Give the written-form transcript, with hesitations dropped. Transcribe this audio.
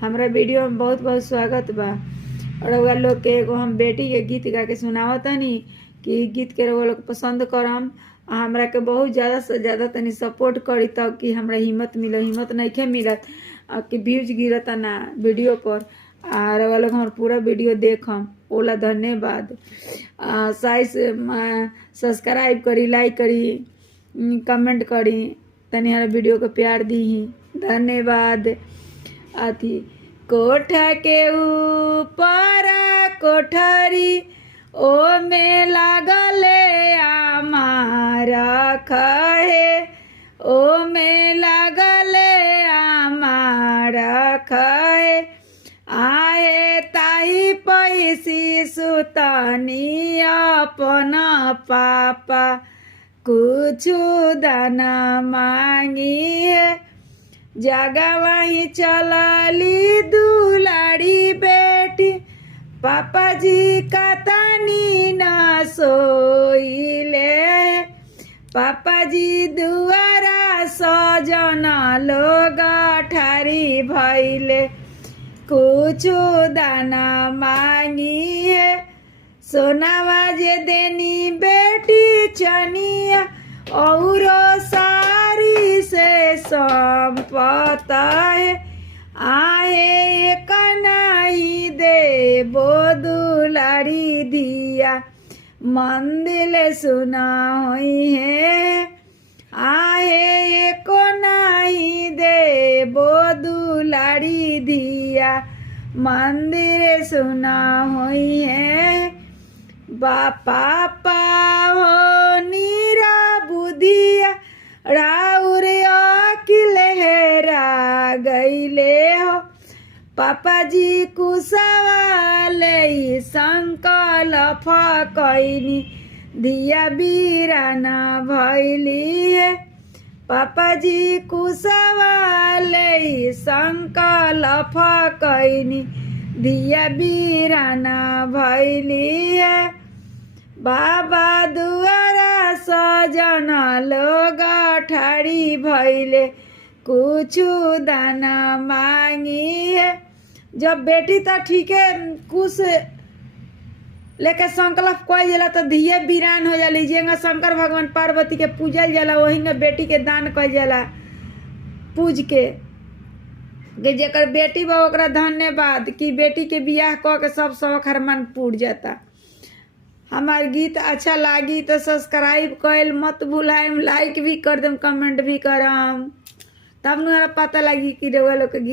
हमरा वीडियो में बहुत बहुत स्वागत बा। और रउआ लोग के एगो हम बेटी के गीत गा के सुनावतनी कि गीत के रउआ लोग पसंद करम आ हमरा के बहुत ज़्यादा से ज़्यादा तनी सपोर्ट करी तब कि हमरा हिम्मत मिले। हिम्मत नइखे मिलत कि व्यूज गिरता ना वीडियो पर। आ रउआ लोग हमार पूरा वीडियो देखम ओला धन्यवाद। साइज सब्सक्राइब करी, लाइक करी, कमेंट करी, तनी हमारे वीडियो को प्यार दी। धन्यवाद। अथी कोठा के ऊपर कोठरी ओ में लागले आमारा खहे, ओ में लागले आमारा खहे। आए ताई पैसी सुतनी अपना पापा कुछु दाना मांगी है। जगह वहीं चलली दुलारी बेटी, पापा जी का तनी न सोइले। पापा जी दुआरा सजना लोग ठारी भइले, कुछु दाना मांगी है। सोनावा जे देनी बेटी चनिया औरो सारी से संपता है। आहे कनाई दे बो दुलारी दिया, मंदिर सुना हुई है। आहे को नहीं दे बो दुलारी दिया, मंदिर सुना हुई है। पापा हो नीरा बुधिया राउर अकिल हेरा गईले हो। पापा जी कुसवाले संकल्प कैनी दिया बीराना भैली है। पापा जी कुसवाले संकल्प कैनी दिया बीराना भैली है। बाबा दुआरा सजना लोग ठाड़ी भैले, कुछु दाना मांगी है। जब बेटी तो ठीक है कुछ लेके संकल्प कइल जाला तो धिये वीरान हो जाली। जेंगा शंकर भगवान पार्वती के पूजल जाला वही में बेटी के दान कइल जाला। पूज के जेकर बेटी बा ओकरा धन्यवाद कि बेटी के बियाह क के सब शौक हरमान पूर जाता। हमार गीत अच्छा लागी तो सब्सक्राइब कइल मत भूलाइम, लाइक भी कर देम, कमेंट भी करम, तब न पता लगी कि रउआ लोग के गीत